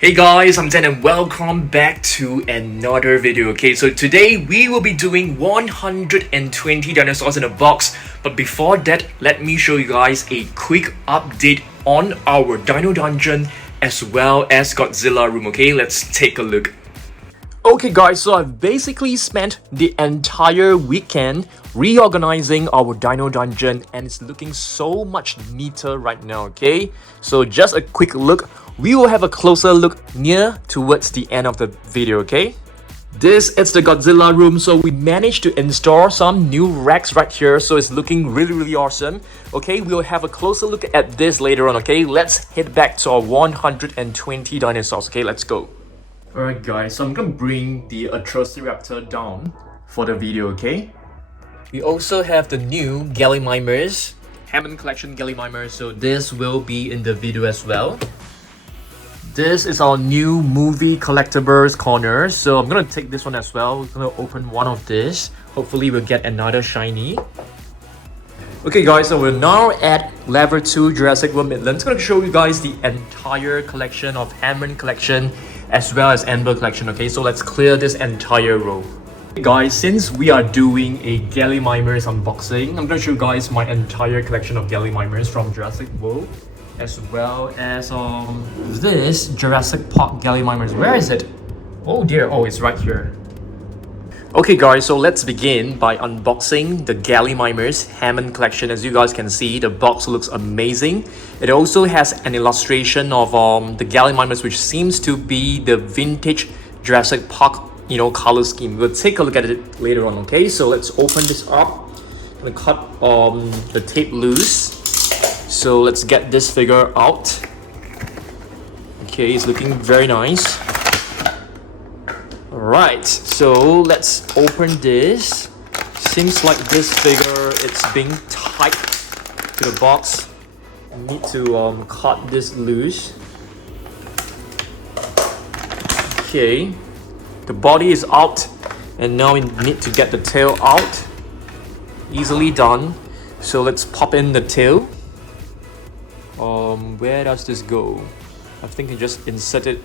Hey guys, I'm Dan and welcome back to another video. Okay, so today we will be doing 120 dinosaurs in a box. But before that, let me show you guys a quick update on our Dino Dungeon as well as Godzilla room. Okay, let's take a look. Okay guys, so I've basically spent the entire weekend reorganizing our Dino Dungeon and it's looking so much neater right now, okay? So just a quick look. We will have a closer look near towards the end of the video, okay? This is the Godzilla room, so we managed to install some new racks right here, so it's looking really awesome. Okay, we'll have a closer look at this later on, okay? Let's head back to our 120 dinosaurs, okay? Let's go. Alright guys, so I'm gonna bring the Atrociraptor down for the video, okay? We also have the new Gallimimus, Hammond Collection Gallimimus, so this will be in the video as well. This is our new movie collectibles corner, so I'm gonna take this one as well. We're gonna open one of this. Hopefully we'll get another shiny. Okay guys, so we're now at level 2 Jurassic World Midlands. I'm gonna show you guys the entire collection of Hammond Collection as well as Amber Collection, okay? So let's clear this entire row. Hey guys, since we are doing a Gallimimus unboxing, I'm gonna show you guys my entire collection of Gallimimus from Jurassic World as well as this Jurassic Park Gallimimus. Where is it? Oh dear, oh, it's right here. Okay guys, so let's begin by unboxing the Gallimimus Hammond Collection. As you guys can see, the box looks amazing. It also has an illustration of the Gallimimus, which seems to be the vintage Jurassic Park, color scheme. We'll take a look at it later on, okay? So let's open this up. I'm gonna cut the tape loose. So let's get this figure out. Okay, it's looking very nice. Alright, so let's open this. Seems like this figure, it's being tied to the box. I need to cut this loose. Okay, the body is out and now we need to get the tail out. Easily done. So let's pop in the tail. Where does this go? I think I just insert it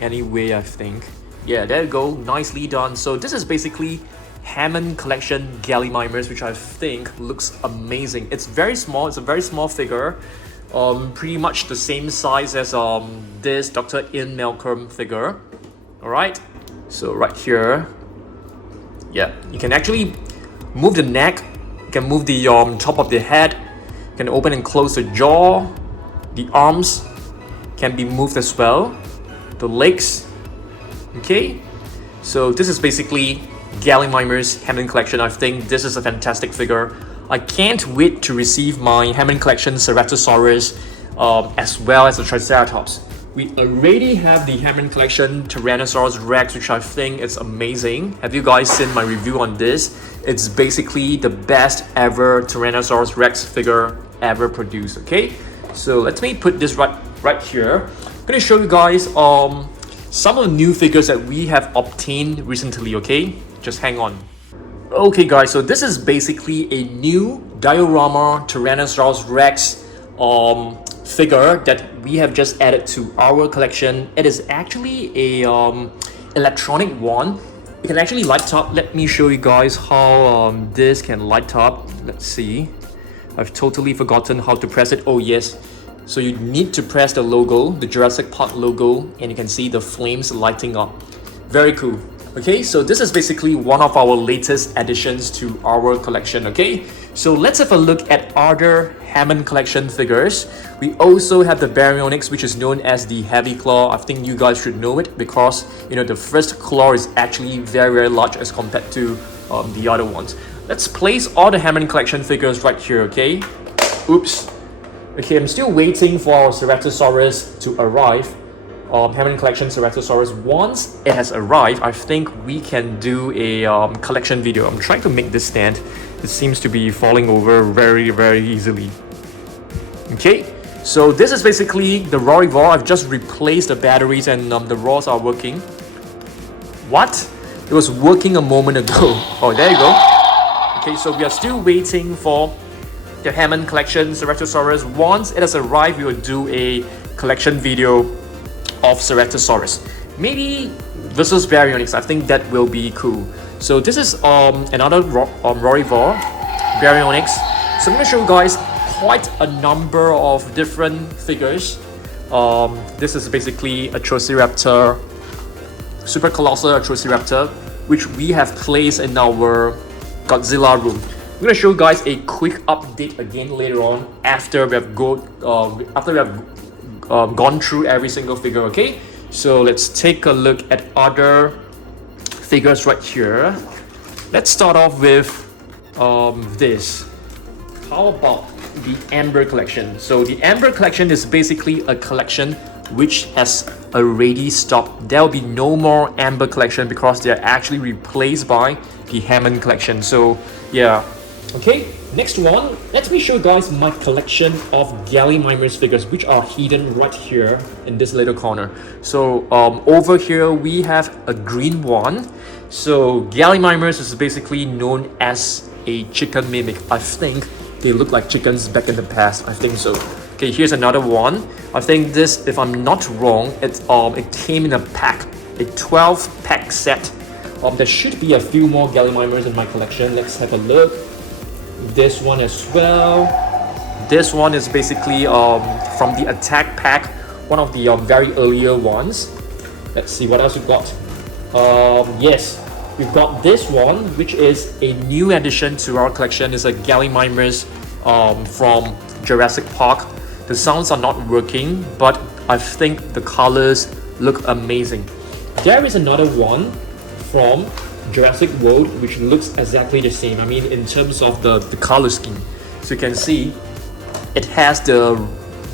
anyway, I think. Yeah, there you go, nicely done. So this is basically Hammond Collection Gallimimus, which I think looks amazing. It's very small, it's a very small figure. Pretty much the same size as this Dr. Ian Malcolm figure. Alright, so right here. Yeah, you can actually move the neck, you can move the top of the head, you can open and close the jaw, the arms can be moved as well, the legs. Okay, so this is basically Gallimimus Hammond Collection. I think this is a fantastic figure. I can't wait to receive my Hammond Collection Ceratosaurus as well as the Triceratops. We already have the Hammond Collection Tyrannosaurus Rex, which I think is amazing. Have you guys seen my review on this? It's basically the best ever Tyrannosaurus Rex figure ever produced, okay? So let me put this right here. I'm gonna show you guys some of the new figures that we have obtained recently, okay? Just hang on. Okay guys, so this is basically a new Diorama Tyrannosaurus Rex figure that we have just added to our collection. It is actually a electronic one. It can actually light up. Let me show you guys how this can light up. Let's see. I've totally forgotten how to press it. Oh yes. So you need to press the logo, the Jurassic Park logo, and you can see the flames lighting up. Very cool. Okay, so this is basically one of our latest additions to our collection, okay? So let's have a look at other Hammond Collection figures. We also have the Baryonyx, which is known as the Heavy Claw. I think you guys should know it because, the first claw is actually very large as compared to the other ones. Let's place all the Hammond Collection figures right here, okay? Oops. Okay, I'm still waiting for our Ceratosaurus to arrive. Hammond Collection Ceratosaurus. Once it has arrived, I think we can do a collection video. I'm trying to make this stand. It seems to be falling over very easily. Okay, so this is basically the Herbivore. I've just replaced the batteries and the rods are working. What? It was working a moment ago. Oh, there you go. Okay, so we are still waiting for the Hammond Collection Ceratosaurus. Once it has arrived, we will do a collection video of Ceratosaurus. Maybe versus Baryonyx. I think that will be cool. So this is another Herbivore, Baryonyx. So I'm gonna show you guys quite a number of different figures. This is basically Atrociraptor, super colossal Atrociraptor, which we have placed in our Godzilla room. I'm gonna show you guys a quick update again later on after we have gone through every single figure. Okay, so let's take a look at other figures right here. Let's start off with this. How about the Amber Collection? So the Amber Collection is basically a collection which has already stopped. There will be no more Amber Collection because they are actually replaced by the Hammond Collection. So yeah, okay, next one, let me show you guys my collection of Gallimimus figures, which are hidden right here in this little corner. So over here we have a green one. So Gallimimus is basically known as a chicken mimic. I think they look like chickens back in the past. I think so. Okay, here's another one. I think this, if I'm not wrong, it came in a pack, a 12-pack set. There should be a few more Gallimimus in my collection. Let's have a look. This one as well. This one is basically from the attack pack, one of the very earlier ones. Let's see what else we've got. Yes, we've got this one, which is a new addition to our collection. It's a Gallimimus from Jurassic Park. The sounds are not working, but I think the colors look amazing. There is another one from Jurassic World, which looks exactly the same. I mean, in terms of the color scheme. So you can see it has the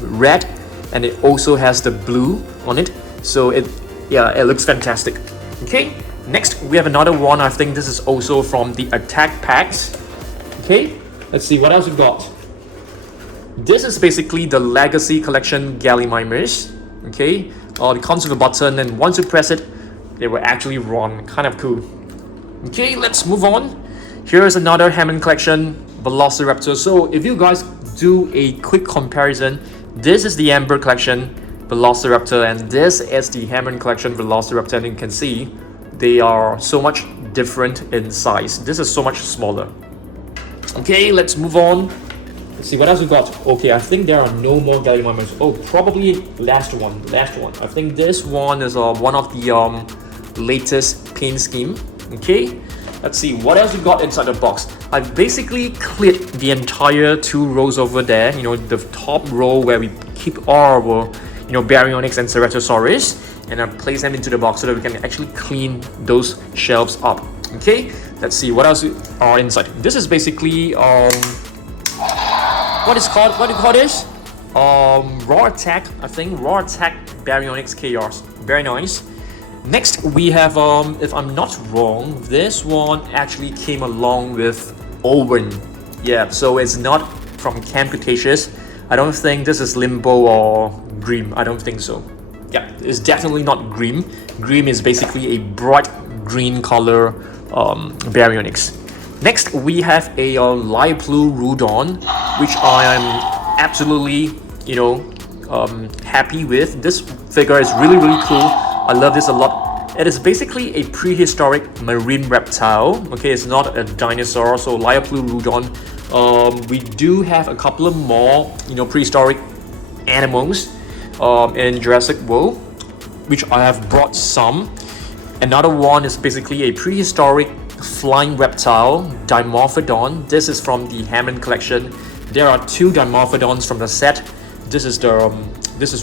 red and it also has the blue on it. So it looks fantastic. Okay, next we have another one. I think this is also from the attack packs. Okay, let's see what else we've got. This is basically the Legacy Collection Gallimimus. Okay, it comes with a button, and once you press it, they will actually run. Kind of cool. Okay, let's move on. Here's another Hammond Collection Velociraptor. So if you guys do a quick comparison, this is the Amber Collection Velociraptor and this is the Hammond Collection Velociraptor, and you can see they are so much different in size. This is so much smaller. Okay, let's move on. Let's see what else we got. Okay, I think there are no more Gallimimus. Oh, probably last one. I think this one is one of the latest paint scheme. Okay, let's see what else we got inside the box. I basically cleared the entire two rows over there. You know, the top row where we keep all our, Baryonyx and Ceratosaurus, and I place them into the box so that we can actually clean those shelves up. Okay, let's see what else are inside. This is basically what do you call this? Raw Attack, I think. Raw Attack Baryonyx Chaos. Very nice. Next we have, if I'm not wrong, this one actually came along with Owen. Yeah, so it's not from Camp Cretaceous. I don't think this is Limbo or Grim. I don't think so. Yeah, it's definitely not Grim. Grim is basically a bright green color Baryonyx. Next we have a Rudon, which I am absolutely, happy with. This figure is really cool. I love this a lot. It is basically a prehistoric marine reptile. Okay, it's not a dinosaur. So Rudon. We do have a couple of more, prehistoric animals in Jurassic World, which I have brought some. Another one is basically a prehistoric flying reptile, Dimorphodon. This is from the Hammond Collection. There are two Dimorphodons from the set. This is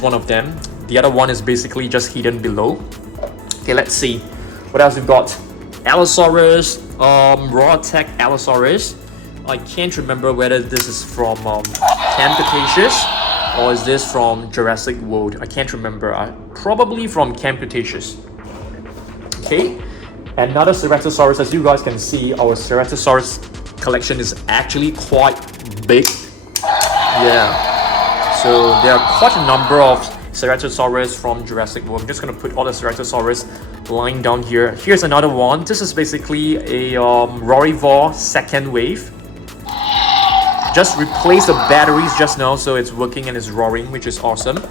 one of them. The other one is basically just hidden below. Okay, let's see what else we've got. Allosaurus, Raw Attack Allosaurus. I can't remember whether this is from Camp Cretaceous or is this from Jurassic World. I can't remember. Probably from Camp Cretaceous. Okay, another Ceratosaurus. As you guys can see, our Ceratosaurus collection is actually quite big. Yeah, so there are quite a number of Ceratosaurus from Jurassic World. I'm just going to put all the Ceratosaurus lying down here. Here's another one. This is basically a Herbivore second wave. Just replaced the batteries just now, so it's working and it's roaring, which is awesome.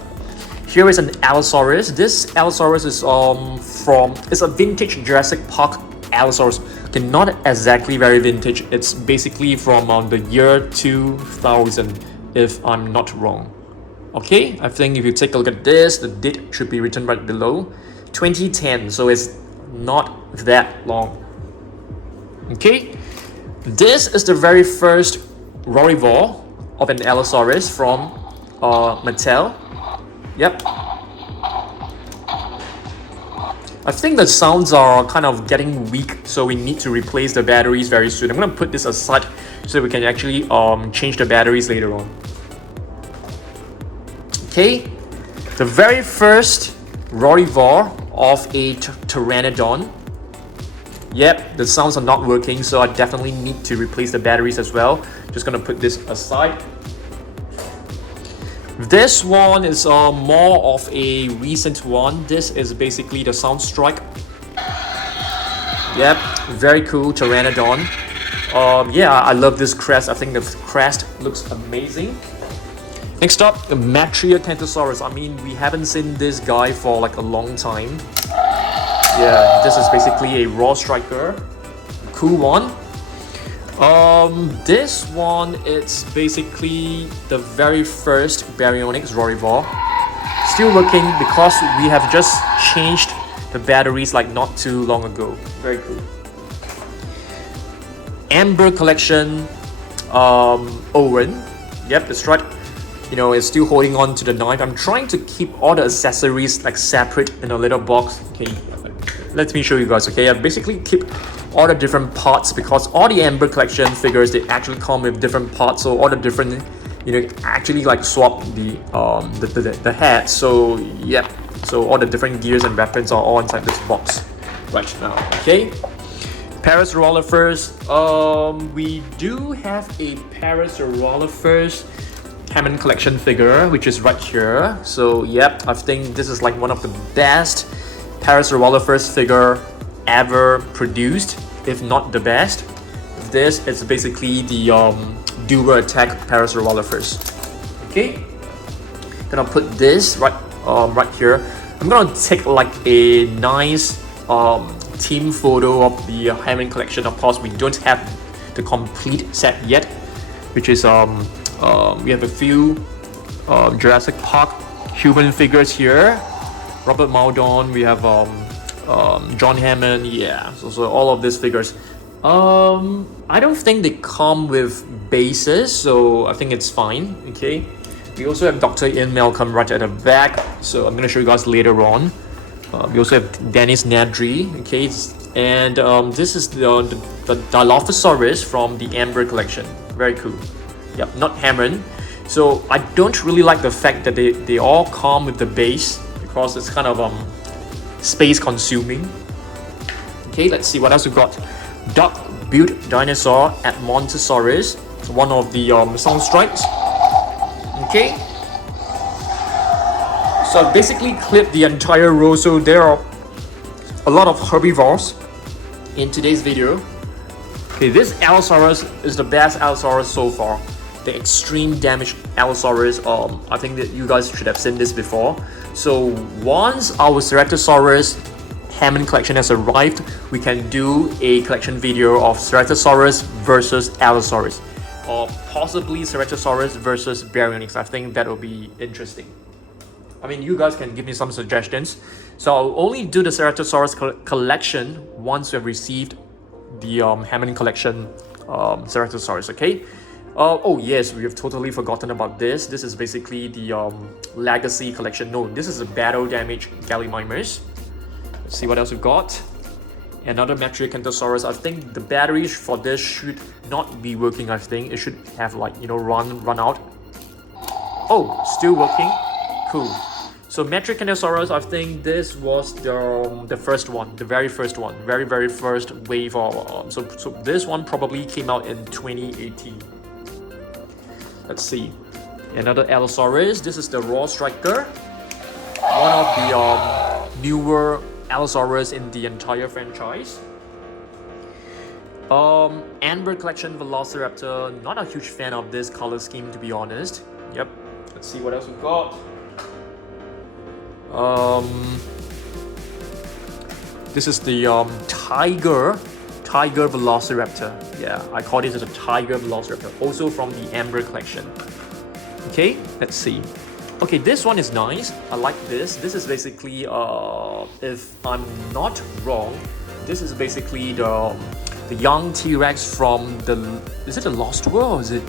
Here is an Allosaurus. This Allosaurus is it's a vintage Jurassic Park Allosaurus. Okay, not exactly very vintage. It's basically from the year 2000, if I'm not wrong. Okay, I think if you take a look at this, the date should be written right below. 2010, so it's not that long. Okay, this is the very first Herbivore of an Allosaurus from Mattel. Yep. I think the sounds are kind of getting weak, so we need to replace the batteries very soon. I'm gonna put this aside so we can actually change the batteries later on. Okay, the very first Herbivore of a Pteranodon. Yep, the sounds are not working, so I definitely need to replace the batteries as well. Just gonna put this aside. This one is more of a recent one. This is basically the Soundstrike. Yep, very cool Pteranodon. Yeah, I love this crest. I think the crest looks amazing. Next up, Atrociraptor. I mean, we haven't seen this guy for like a long time. Yeah, this is basically a raw striker. Cool one. This one, it's basically the very first Baryonyx Herbivore. Still working because we have just changed the batteries like not too long ago. Very cool. Hammond Collection Owen. Yep, that's right. You know, it's still holding on to the knife. I'm trying to keep all the accessories like separate in a little box. Okay, let me show you guys. Okay, I basically keep all the different parts because all the Hammond Collection figures, they actually come with different parts. So all the different, you know, actually like swap the head. So yeah, so all the different gears and weapons are all inside this box right now. Okay. Parasaurolophus. We do have a Parasaurolophus Hammond Collection figure, which is right here. So yep, I think this is like one of the best Parasaurolophus figure ever produced, if not the best. This is basically the dual attack Parasaurolophus. Okay, gonna put this right here. I'm gonna take like a nice team photo of the Hammond Collection. Of course, we don't have the complete set yet, which is we have a few Jurassic Park human figures here. Robert Maldon, we have John Hammond, yeah, so all of these figures. I don't think they come with bases, so I think it's fine. Okay, we also have Dr. Ian Malcolm right at the back, so I'm gonna show you guys later on. We also have Dennis Nedry, okay, and this is the Dilophosaurus from the Hammond Collection. Very cool. Yep, not Hammond. So I don't really like the fact that they all come with the base because it's kind of space consuming. Okay, let's see what else we got. Duck-billed dinosaur at Montosaurus, one of the Soundstrikes. Okay, so I basically clipped the entire row, so there are a lot of herbivores in today's video. Okay, this Allosaurus is the best Allosaurus so far. The extreme damage Allosaurus. I think that you guys should have seen this before. So once our Ceratosaurus Hammond Collection has arrived, we can do a collection video of Ceratosaurus versus Allosaurus, or possibly Ceratosaurus versus Baryonyx. I think that will be interesting. I mean, you guys can give me some suggestions. So I'll only do the Ceratosaurus collection once we have received the Hammond Collection Ceratosaurus. Okay. Oh yes, we have totally forgotten about this. This is basically the Legacy Collection. No, this is a battle damage Gallimimus. Let's see what else we've got. Another Metriacanthosaurus. I think the batteries for this should not be working. I think it should have like, you know, run out. Oh, still working. Cool. So Metriacanthosaurus, I think this was the first one, the very first one, very first wave of so this one probably came out in 2018. Let's see, another Allosaurus. This is the raw striker, one of the newer Allosaurus in the entire franchise. Hammond Collection Velociraptor. Not a huge fan of this color scheme, to be honest. Yep. Let's see what else we've got. This is the tiger Velociraptor. Yeah, I call this as a tiger Velociraptor, also from the Amber collection. Okay, let's see. Okay, this one is nice. I like this. This is basically, if I'm not wrong, this is basically the young T-Rex from the, is it the Lost World or is it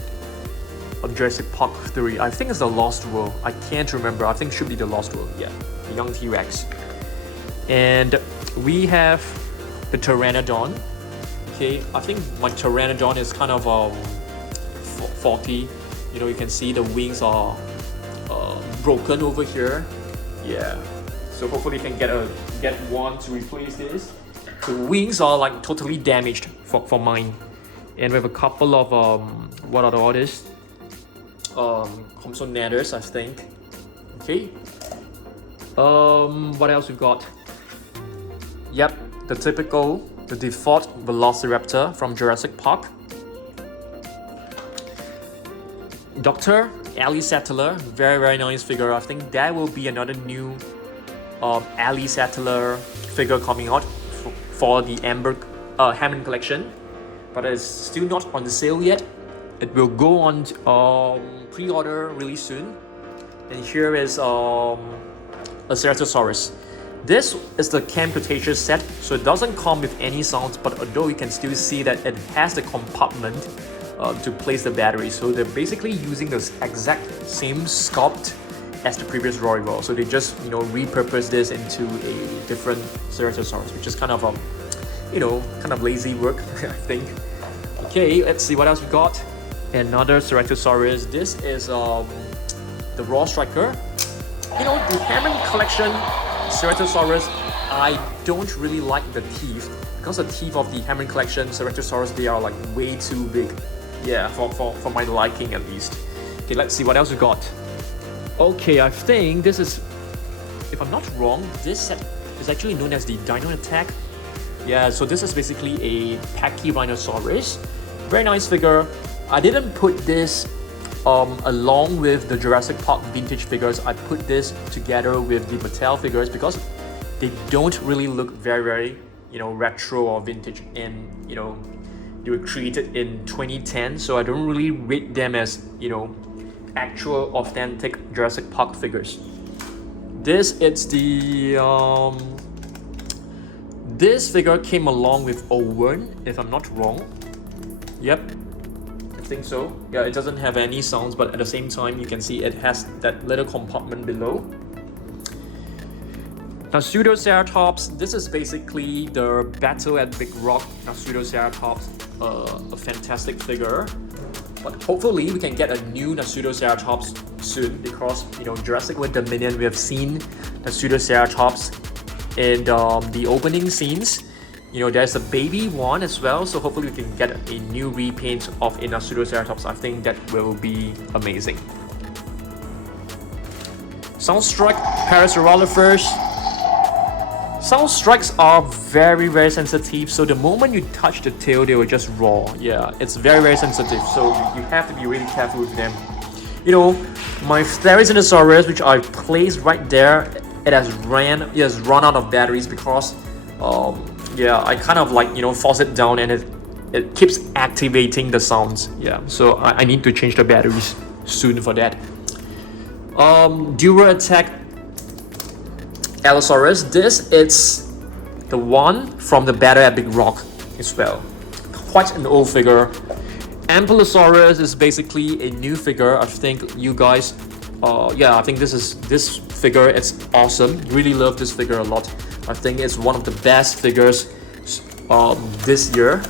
Jurassic Park 3? I think it's the Lost World. I can't remember. I think it should be the Lost World. Yeah, the young T-Rex. And we have the Pteranodon. Okay, I think my Pteranodon is kind of faulty. You know, you can see the wings are broken over here. Yeah, so hopefully you can get one to replace this. The wings are like totally damaged for mine. And we have a couple of what are the others? Compsognathus, I think. Okay. What else we got? Yep, the default Velociraptor from Jurassic Park. Dr. Allosaurus, very nice figure. I think that will be another new Allosaurus figure coming out for the Hammond Collection, but it's still not on the sale yet. It will go on pre-order really soon. And here is a Ceratosaurus. This is the Camp Cretaceous set, so it doesn't come with any sounds, but although you can still see that it has the compartment to place the battery. So they're basically using the exact same sculpt as the previous Herbivore. So they just, you know, repurpose this into a different Ceratosaurus, which is kind of kind of lazy work, I think. Okay, let's see what else we got. Another Ceratosaurus. This is the Raw Striker. You know, the Hammond Collection Ceratosaurus, I don't really like the teeth, because the teeth of the Hammond Collection Ceratosaurus, they are like way too big. Yeah, for my liking at least. Okay, let's see what else we got. Okay, I think this is, if I'm not wrong, this set is actually known as the Dino Attack. Yeah, so this is basically a Pachyrhinosaurus. Very nice figure. I didn't put this along with the Jurassic Park vintage figures. I put this together with the Mattel figures because they don't really look very, you know, retro or vintage, and you know, they were created in 2010, so I don't really rate them as, you know, actual authentic Jurassic Park figures. This is the this figure came along with Owen, if I'm not wrong. Yep, I think so. Yeah, it doesn't have any sounds, but at the same time you can see it has that little compartment below. Now, Pseudoceratops, this is basically the Battle at Big Rock. Now, Pseudoceratops, a fantastic figure. But hopefully we can get a new Pseudoceratops soon, because, you know, Jurassic World Dominion, we have seen the Pseudoceratops in the opening scenes. You know, there's a baby one as well, so hopefully we can get a new repaint of a Pseudoceratops. I think that will be amazing. Soundstruck Parasaurolophus. Sound strikes are very sensitive, so the moment you touch the tail, they will just roar. Yeah, it's very sensitive, so you have to be really careful with them. You know, my Therizinosaurus, which I placed right there, it has run out of batteries because yeah, I kind of like, you know, force it down and it keeps activating the sounds. Yeah, so I need to change the batteries soon for that. Dura Attack Allosaurus. This is the one from the Battle at Big Rock as well. Quite an old figure. Ankylosaurus is basically a new figure. I think you guys, yeah, I think this figure, it's awesome. Really love this figure a lot. I think it's one of the best figures this year.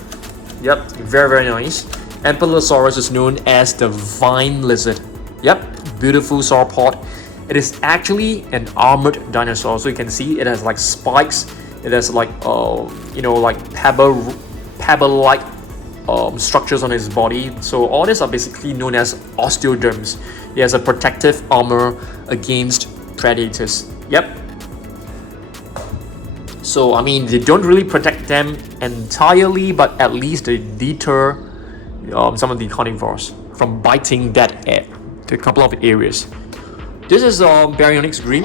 Yep, very nice. Ankylosaurus is known as the Vine Lizard. Yep, beautiful sauropod. It is actually an armored dinosaur, so you can see it has like spikes. It has like you know, like pebble-like structures on its body. So all these are basically known as osteoderms. It has a protective armor against predators. Yep. So I mean, they don't really protect them entirely, but at least they deter some of the carnivores from biting that to a couple of areas. This is Baryonyx green.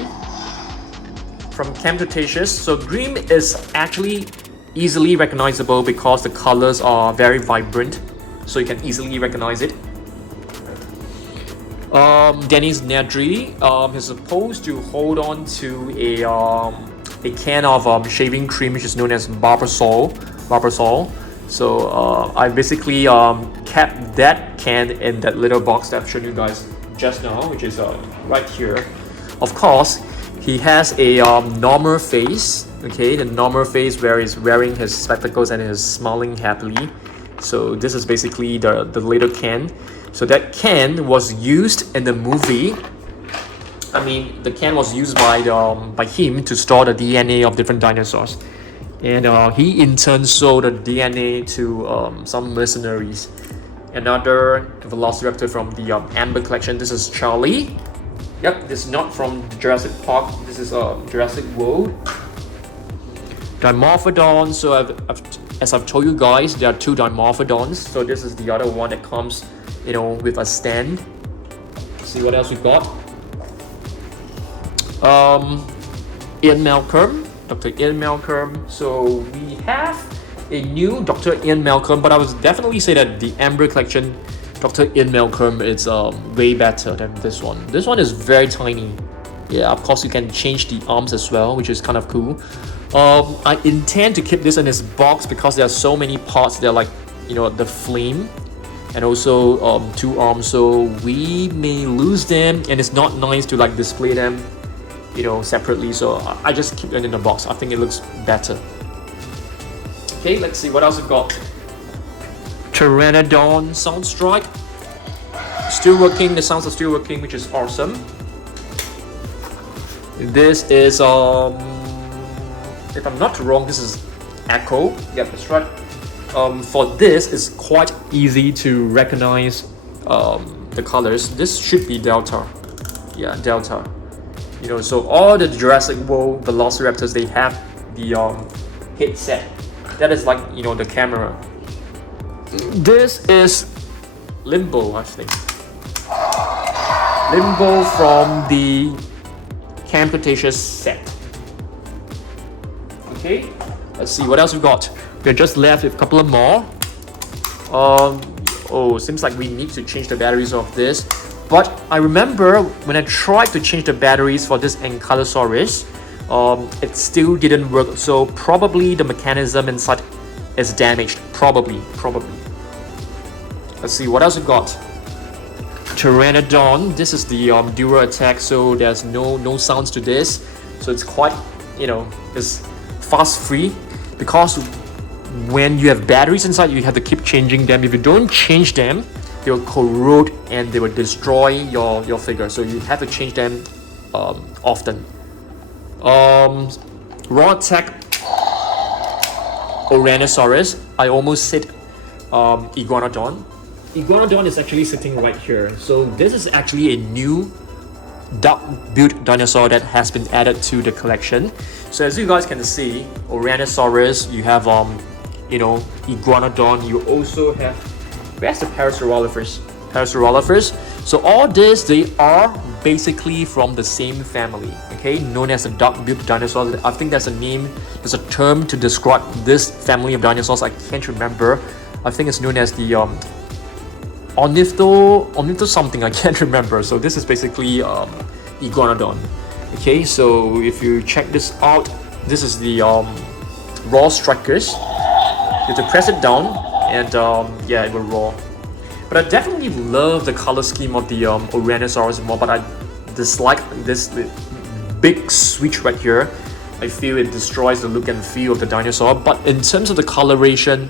from Camp Cretaceous. So green is actually easily recognizable because the colors are very vibrant, so you can easily recognize it. Denny's Nedry is supposed to hold on to a can of shaving cream, which is known as Barbasol. So I basically kept that can in that little box that I've shown you guys just now, which is right here. Of course, he has a normal face, okay, the normal face where he's wearing his spectacles and is smiling happily. So this is basically the little can. So that can was used in the movie. I mean, the can was used by him to store the DNA of different dinosaurs, and he in turn sold the DNA to some mercenaries. Another Velociraptor from the Amber Collection. This is Charlie. Yep, this is not from Jurassic Park. This is Jurassic World. Dimorphodon. So as I've told you guys, there are two Dimorphodons. So this is the other one that comes, you know, with a stand. Let's see what else we got. Ian Malcolm, Dr. Ian Malcolm. So we have a new Dr. Ian Malcolm, but I would definitely say that the Amber Collection Dr. Ian Malcolm is way better than this one. This one is very tiny. Yeah, of course you can change the arms as well, which is kind of cool. I intend to keep this in this box because there are so many parts. They're like, you know, the flame and also two arms, so we may lose them, and it's not nice to like display them, you know, separately. So I just keep them in the box. I think it looks better. Okay, let's see what else we've got. Pteranodon Soundstrike. Still working, the sounds are still working, which is awesome. This is if I'm not wrong, this is Echo. Yep, that's right. For this, it's quite easy to recognize the colors. This should be Delta. Yeah, Delta. You know, so all the Jurassic World Velociraptors, they have the headset. That is like, you know, the camera. This is Limbo, I think. Limbo from the Camp Cretaceous set. Okay, let's see what else we got. We're just left with a couple of more. Oh, seems like we need to change the batteries of this. But I remember when I tried to change the batteries for this Ankylosaurus, it still didn't work. So probably the mechanism inside is damaged. Probably. Let's see what else we got. Pteranodon. This is the Dura attack, so there's no sounds to this. So it's quite, you know, it's fast free, because when you have batteries inside, you have to keep changing them. If you don't change them, they will corrode and they will destroy your figure. So you have to change them often. Raw attack Ouranosaurus. I almost said Iguanodon. Iguanodon is actually sitting right here. So this is actually a new duck-built dinosaur that has been added to the collection. So as you guys can see, Ouranosaurus, you have you know, Iguanodon, you also have, where's the Parasaurolophus? So all this, they are basically from the same family, okay, known as the duck-built dinosaurs. I think there's a name, there's a term to describe this family of dinosaurs. I can't remember. I think it's known as the Ornitho something, I can't remember. So this is basically Iguanodon. Okay, so if you check this out, this is the raw strikers. You have to press it down and yeah, it will roar. But I definitely love the color scheme of the Ouranosaurus more, but I dislike this big switch right here. I feel it destroys the look and feel of the dinosaur. But in terms of the coloration,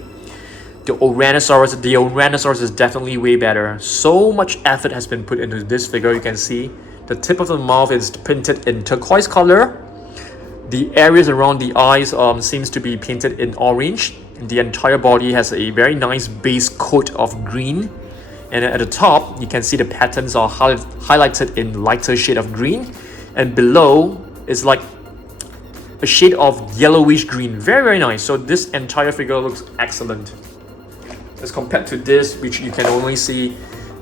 the Ouranosaurus is definitely way better. So much effort has been put into this figure. You can see the tip of the mouth is painted in turquoise color. The areas around the eyes seems to be painted in orange. The entire body has a very nice base coat of green. And at the top, you can see the patterns are highlighted in lighter shade of green. And below is like a shade of yellowish green. Very, very nice. So this entire figure looks excellent. As compared to this, which you can only see,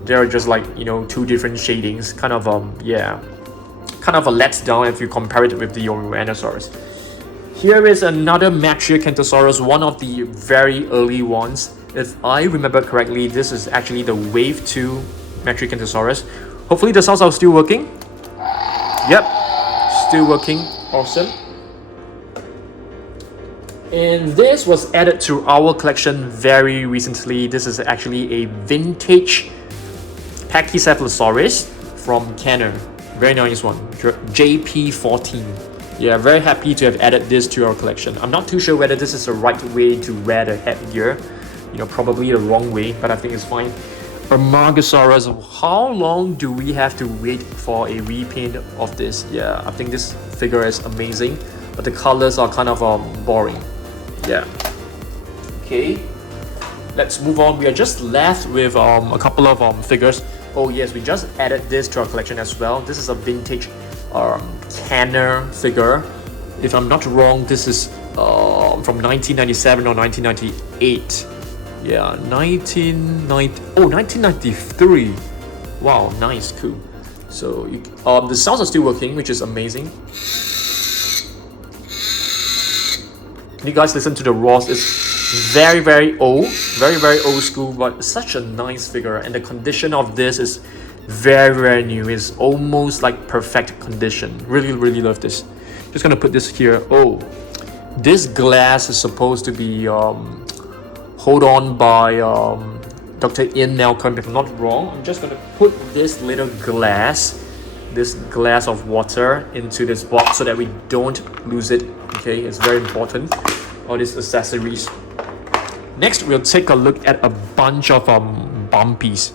there are just like, you know, two different shadings. Kind of, yeah, kind of a letdown if you compare it with the Tyrannosaurus. Here is another Metriacanthosaurus, one of the very early ones. If I remember correctly, this is actually the Wave 2 Metriacanthosaurus. Hopefully the sounds are still working. Yep, still working. Awesome. And this was added to our collection very recently. This is actually a vintage Pachycephalosaurus from Kenner. Very nice one. JP14. Yeah, very happy to have added this to our collection. I'm not too sure whether this is the right way to wear the headgear. You know, probably the wrong way, but I think it's fine. Amargasaurus. How long do we have to wait for a repaint of this? Yeah, I think this figure is amazing, but the colors are kind of boring. Yeah. Okay. Let's move on. We are just left with a couple of figures. Oh yes, we just added this to our collection as well. This is a vintage Kenner figure. If I'm not wrong, this is from 1997 or 1998. Yeah, 1993. Wow, nice, cool. So the sounds are still working, which is amazing. You guys listen to the roars. It's very old, very old school, but such a nice figure, and the condition of this is very new. It's almost like perfect condition. Really love this. Just gonna put this here. Oh, this glass is supposed to be hold on by Dr. Ian Malcolm, if I'm not wrong. I'm just gonna put this little glass of water into this box so that we don't lose it. Okay, it's very important. All these accessories. Next, we'll take a look at a bunch of bumpies.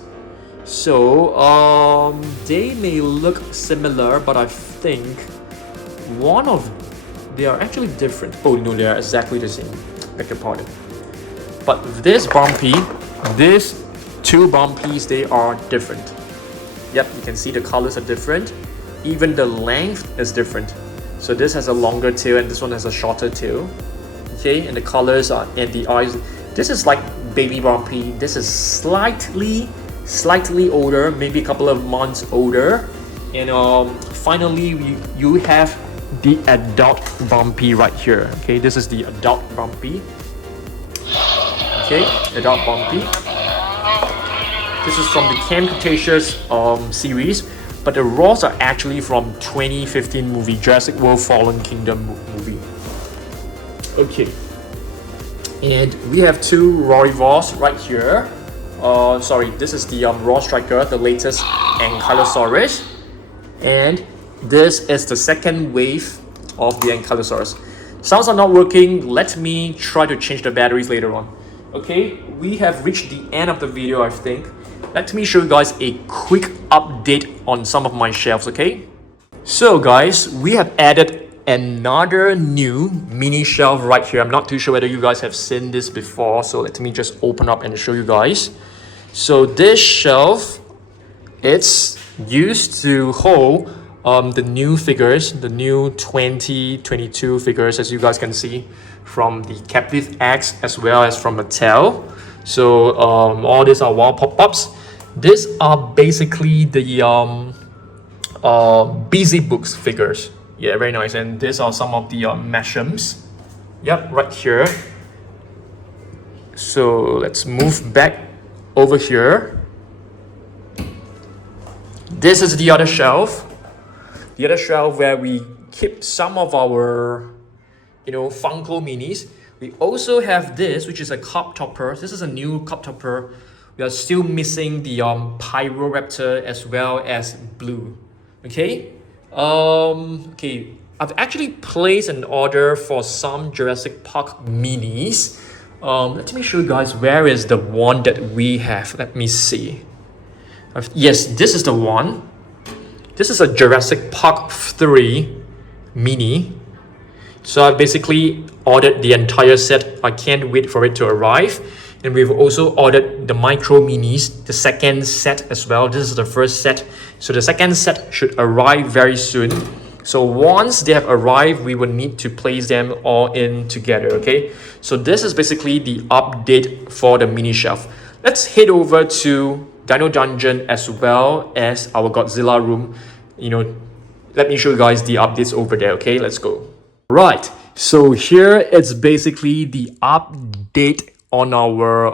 So they may look similar, but I think they are actually different. Oh no, they are exactly the same. Beg your pardon. But this bumpy, these two bumpies, they are different. Yep, you can see the colors are different. Even the length is different. So this has a longer tail and this one has a shorter tail. Okay, and the colors are, and the eyes. This is like baby bumpy. This is slightly older, maybe a couple of months older. And finally, you have the adult bumpy right here. Okay, this is the adult bumpy. Okay, adult bumpy. This is from the Camp Cretaceous series, but the roars are actually from 2015 movie, Jurassic World Fallen Kingdom movie. Okay, and we have two Herbivores right here. Sorry, this is the Raw Striker, the latest Ankylosaurus, and this is the second wave of the Ankylosaurus. Sounds are not working. Let me try to change the batteries later on. Okay, we have reached the end of the video, I think. Let me show you guys a quick update on some of my shelves, okay? So guys, we have added another new mini shelf right here. I'm not too sure whether you guys have seen this before, so let me just open up and show you guys. So this shelf, it's used to hold the new figures, the new 2022 figures, as you guys can see, from the Captive X as well as from Mattel. So all these are wall pop-ups. These are basically the Busy Books figures. Yeah, very nice. And these are some of the Meshams. Yep, right here. So let's move back over here. This is the other shelf. The other shelf where we keep some of our, Funko minis. We also have this, which is a cup topper. This is a new cup topper. We are still missing the Parasaurolophus as well as Blue. Okay. Okay. I've actually placed an order for some Jurassic Park minis. Let me show you guys where is the one that we have. Let me see. Yes, this is the one. This is a Jurassic Park 3 mini. So I basically ordered the entire set. I can't wait for it to arrive. And we've also ordered the micro minis, the second set as well. This is the first set. So the second set should arrive very soon. So once they have arrived, we will need to place them all in together, okay? So this is basically the update for the mini shelf. Let's head over to Dino Dungeon as well as our Godzilla room, let me show you guys the updates over there. Okay, let's go. Right, so here it's basically the update on our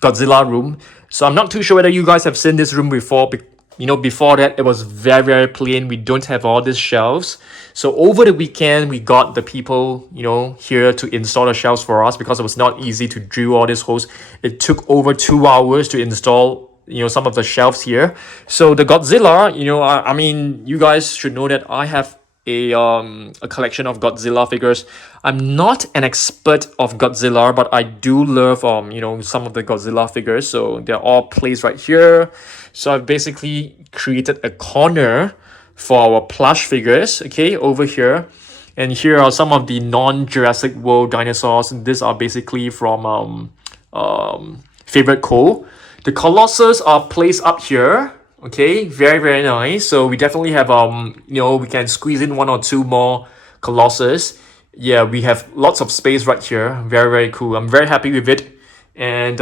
Godzilla room. So I'm not too sure whether you guys have seen this room before. Before that, it was very, very plain. We don't have all these shelves. So over the weekend, we got the people, here to install the shelves for us because it was not easy to drill all these holes. It took over 2 hours to install, some of the shelves here. So the Godzilla, I mean, you guys should know that I have a collection of Godzilla figures. I'm not an expert of Godzilla, but I do love some of the Godzilla figures. So they're all placed right here. So I've basically created a corner for our plush figures, okay, over here. And here are some of the non-Jurassic World dinosaurs. These are basically from Favorite Co. The Colossus are placed up here. Okay, very, very nice. So we definitely have we can squeeze in 1 or 2 more Colossus. Yeah, we have lots of space right here. Very, very cool. I'm very happy with it. And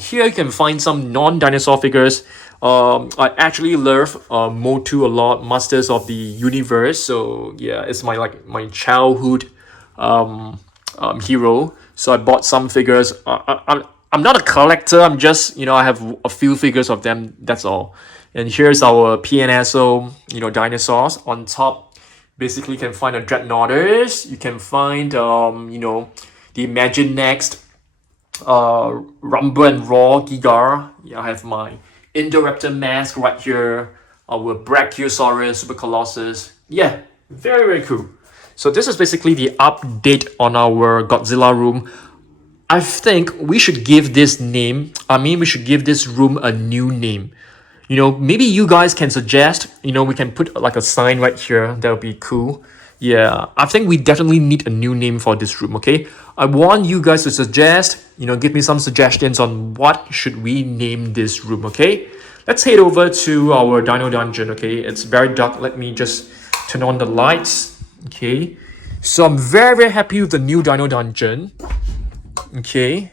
here you can find some non-dinosaur figures. I actually love Motu a lot, Masters of the Universe. So yeah, it's my childhood hero. So I bought some figures. I'm not a collector. I'm just I have a few figures of them. That's all. And here's our PNSO, dinosaurs. On top, basically you can find the Dreadnoughtus. You can find the Imagine Next, Rumble and Raw Giga. Yeah, I have my Indoraptor mask right here. Our Brachiosaurus, Super Colossus. Yeah, very, very cool. So this is basically the update on our Godzilla room. I think we should give this name. We should give this room a new name. Maybe you guys can suggest, we can put like a sign right here. That would be cool. Yeah, I think we definitely need a new name for this room, okay? I want you guys to suggest, give me some suggestions on what should we name this room, okay? Let's head over to our Dino Dungeon, okay? It's very dark. Let me just turn on the lights, okay? So I'm very, very happy with the new Dino Dungeon, okay?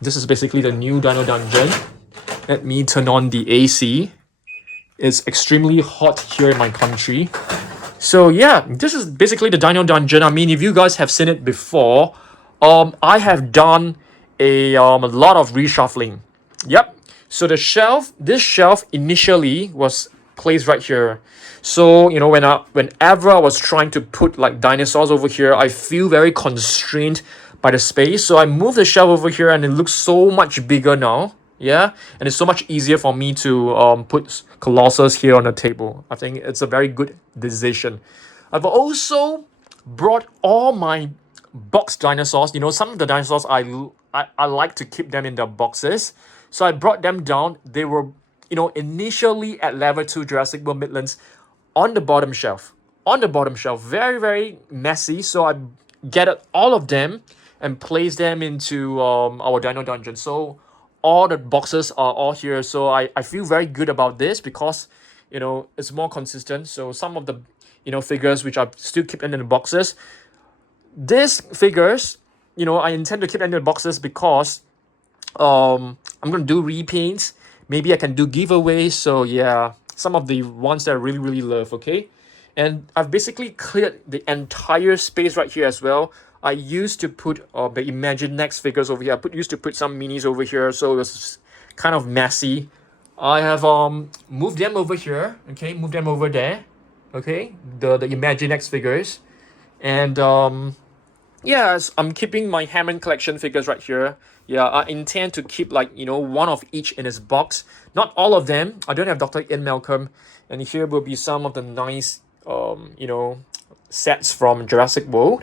This is basically the new Dino Dungeon. Let me turn on the AC. It's extremely hot here in my country. So yeah, this is basically the Dino Dungeon. If you guys have seen it before, I have done a lot of reshuffling. Yep. So this shelf initially was placed right here. So whenever I was trying to put like dinosaurs over here, I feel very constrained by the space. So I moved the shelf over here, and it looks so much bigger now. Yeah, and it's so much easier for me to put Colossus here on the table. I think it's a very good decision. I've also brought all my box dinosaurs. Some of the dinosaurs I like to keep them in the boxes. So I brought them down. They were, initially at level 2 Jurassic World Midlands on the bottom shelf. Very, very messy. So I gathered all of them and placed them into our Dino Dungeon. So all the boxes are all here. So I feel very good about this because, it's more consistent. So some of the, figures which I still keep in the boxes. These figures, I intend to keep in the boxes because I'm going to do repaints. Maybe I can do giveaways. So yeah, some of the ones that I really, really love, okay? And I've basically cleared the entire space right here as well. I used to put the Imagine Next figures over here. Used to put some minis over here, so it was kind of messy. I have moved them over here, okay? Moved them over there, okay? The Imagine Next figures. And yes, I'm keeping my Hammond Collection figures right here. Yeah, I intend to keep one of each in its box. Not all of them. I don't have Dr. Ian Malcolm. And here will be some of the nice, sets from Jurassic World.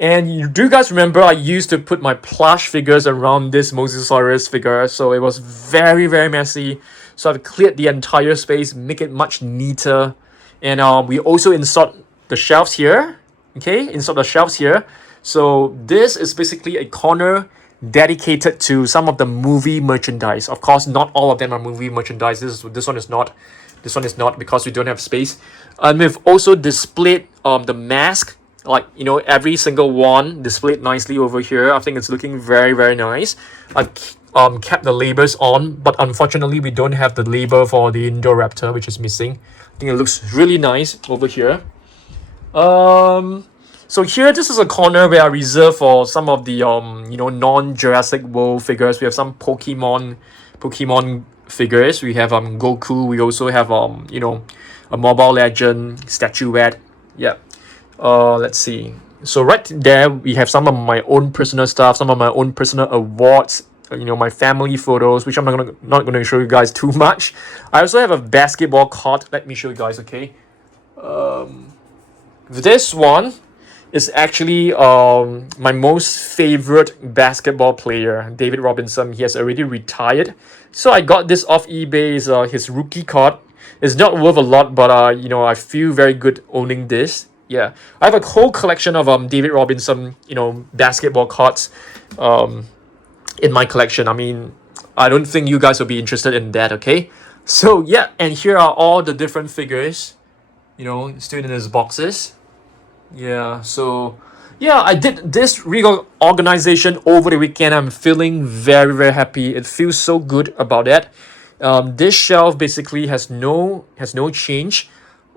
And do you guys remember I used to put my plush figures around this Mosasaurus figure? So it was very, very messy. So I've cleared the entire space, make it much neater. And we also installed the shelves here. Okay, installed the shelves here. So this is basically a corner dedicated to some of the movie merchandise. Of course, not all of them are movie merchandise. This one is not. This one is not because we don't have space. And we've also displayed the mask. Every single one displayed nicely over here. I think it's looking very, very nice. I've kept the labels on, but unfortunately we don't have the label for the Raptor, which is missing. I think it looks really nice over here. So here, this is a corner where I reserve for some of the you know, non-Jurassic World figures. We have some Pokemon figures. We have Goku. We also have you know, a Mobile Legend statuette. Yeah. Let's see. So right there, we have some of my own personal stuff, some of my own personal awards. You know, my family photos, which I'm not gonna show you guys too much. I also have a basketball court. Let me show you guys. Okay. This one is actually my most favorite basketball player, David Robinson. He has already retired, so I got this off eBay. Is his rookie card. It's not worth a lot, but you know, I feel very good owning this. Yeah, I have a whole collection of David Robinson, you know, basketball cards in my collection. I mean, I don't think you guys will be interested in that. Okay, so yeah, and here are all the different figures, you know, still in his boxes. Yeah, so yeah, I did this reorganization over the weekend. I'm feeling very, very happy. It feels so good about that. This shelf basically has no change.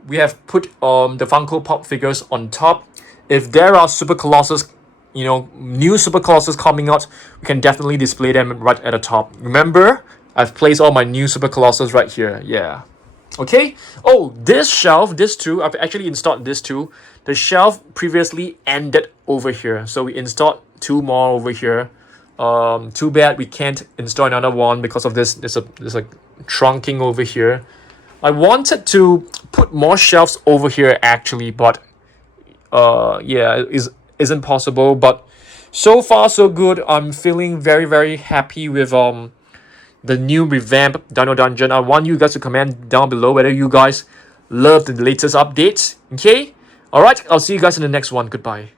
We have put the Funko Pop figures on top. If there are Super Colossus, you know, new Super Colossus coming out, we can definitely display them right at the top. Remember, I've placed all my new Super Colossus right here. Yeah. Okay. Oh, this shelf, this too, I've actually installed this too. The shelf previously ended over here, so we installed two more over here. Too bad we can't install another one because of this. There's a trunking over here. I wanted to put more shelves over here actually, but yeah, it isn't possible. But so far so good. I'm feeling very, very happy with the new revamp Dino Dungeon. I want you guys to comment down below whether you guys love the latest updates. Okay, all right, I'll see you guys in the next one. Goodbye.